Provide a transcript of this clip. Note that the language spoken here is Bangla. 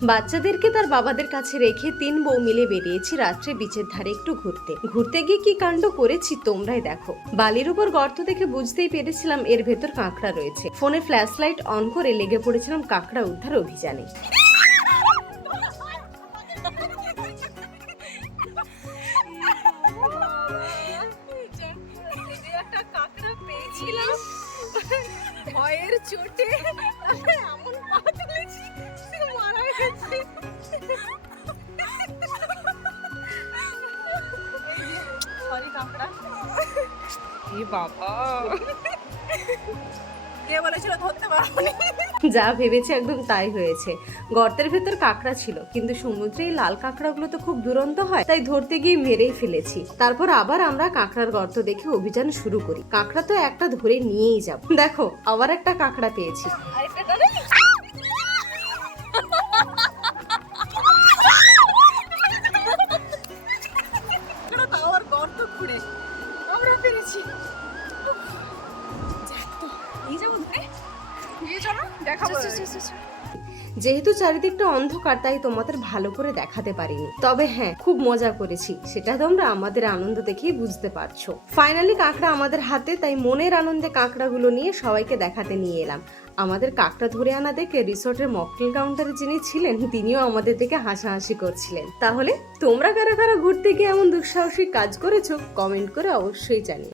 বাচ্চাদেরকে তার বাবাদের কাছে রেখে 3 বউ মিলে বেরিয়েছি রাত্রে বিচের ধারে একটু ঘুরতে গিয়ে কি কাণ্ড করেছি তোমরাই দেখো। বালির উপর গর্ত দেখে বুঝতেই পেরেছিলাম এর ভেতর কাঁকড়া রয়েছে। ফোনে ফ্ল্যাশ লাইট অন করে লেগে পড়েছিলাম কাঁকড়া উদ্ধার অভিযানে। ভয়ের চোটে এমন পা তুলেছি মারা গেছে। সরি কাঁকড়া। এ বাবা, কে বলেছিল ধরতে পারবনি? যা ভেবেছে একদম তাই হয়েছে। গর্তের ভেতর কাঁকড়া ছিল, কিন্তু সমুদ্রে এই লাল কাঁকড়াগুলো তো খুব দুরন্ত হয়, তাই ধরতে গিয়ে মেরেই ফেলেছি। তারপর আবার আমরা কাঁকড়ার গর্ত দেখে অভিযান শুরু করি। কাঁকড়া তো একটা ধরে নিয়েই যাব। দেখো আবার একটা কাঁকড়া পেয়েছি। গর্ত খুঁড়ে আমরা পেরেছি। যেহেতু চারিদিকটা অন্ধকার, তাই তোমাদের ভালো করে দেখাতে পারিনি। তবে হ্যাঁ, খুব মজা করেছি, সেটা তোমরা আমাদের আনন্দ দেখেই বুঝতে পারছো। ফাইনালি কাঁকড়া আমাদের হাতে, তাই মনের আনন্দে কাঁকড়াগুলো নিয়ে সবাইকে দেখাতে নিয়ে এলাম। আমাদের কাঁকড়া ধরে আনা দেখে রিসোর্টের মকটেল কাউন্টারে যিনি ছিলেন তিনিও আমাদের দেখে হাসাহাসি করছিলেন। তাহলে তোমরা কারা কারা ঘুরতে গিয়ে এমন দুঃসাহসিক কাজ করেছো কমেন্ট করে অবশ্যই জানিও।